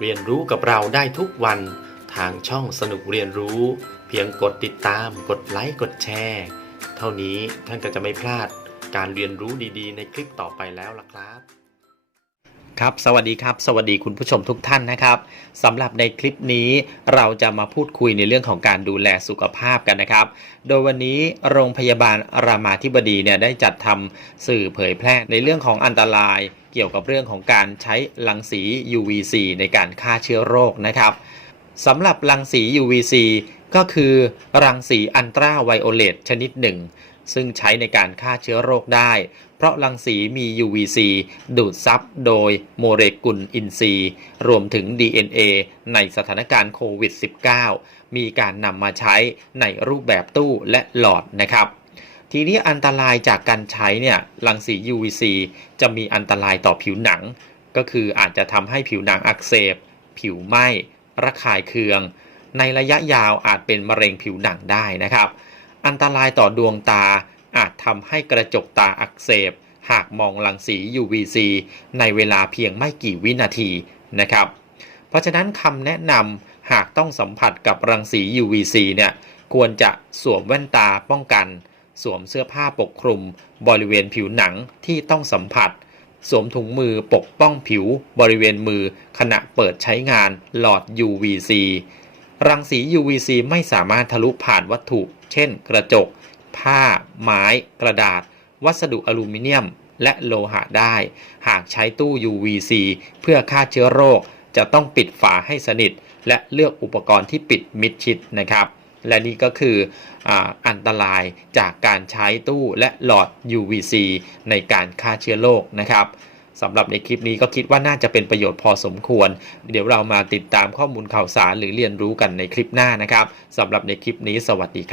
เรียนรู้กับเราได้ทุกวันทางช่องสนุกเรียนรู้ เพียงกดติดตาม กดไลค์กดแชร์ เท่านี้ท่านก็จะไม่พลาดการเรียนรู้ดีๆ ในคลิปต่อไปแล้วล่ะครับครับสวัสดีครับ สวัสดีคุณผู้ชมทุกท่านนะครับสำหรับในคลิปนี้เราจะมาพูดคุยในเรื่องของการดูแลสุขภาพกันนะครับ โดยวันนี้โรงพยาบาลรามาธิบดีเนี่ยได้จัดทำสื่อเผยแพร่ในเรื่องของอันตราย เกี่ยวกับเรื่องของการใช้รังสี UVC ในการฆ่าเชื้อโรคนะครับสำหรับรังสี UVC ก็คือรังสีอันตราไวโอเลตชนิดหนึ่ง ซึ่งใช้ในการฆ่าเชื้อโรคได้ เพราะรังสีมี UVC ดูดซับโดยโมเลกุลอินทรีย์ รวมถึง DNA ในสถานการณ์โควิด -19 มีการนำมาใช้ในรูปแบบตู้และหลอดนะครับ ทีนี้อันตรายจากการใช้เนี่ยรังสี UVC จะมีอันตรายต่อผิวหนัง ก็คืออาจจะทำให้ผิวหนังอักเสบ ผิวไหม้ระคายเคือง ในระยะยาวอาจเป็นมะเร็งผิวหนังได้นะครับ อันตรายต่อดวงตาอาจทำให้กระจกตาอักเสบ หากมองรังสี UVC ในเวลาเพียงไม่กี่วินาทีนะครับ เพราะฉะนั้นคำแนะนำหากต้องสัมผัสกับรังสี UVC เนี่ยควรจะสวมแว่นตาป้องกัน สวมเสื้อผ้าปกคลุม บริเวณผิวหนังที่ต้องสัมผัส สวมถุงมือปกป้องผิว บริเวณมือขณะเปิดใช้งานหลอด UVC รังสี UVC ไม่สามารถทะลุผ่านวัตถุ เช่น กระจก ผ้า ไม้ กระดาษ วัสดุอลูมิเนียม และโลหะได้ หากใช้ตู้ UVC เพื่อฆ่าเชื้อโรค จะต้องปิดฝาให้สนิท และเลือกอุปกรณ์ที่ปิดมิดชิดนะครับ และนี่ก็คือออันตรายจากการใช้ตู้และหลอด UVC ในการฆ่าเชื้อโรคนะครับสำหรับในคลิปนี้ก็คิดว่าน่าจะเป็นประโยชน์พอสมควร เดี๋ยวเรามาติดตามข้อมูลข่าวสารหรือเรียนรู้กันในคลิปหน้านะครับสำหรับในคลิปนี้สวัสดีครับ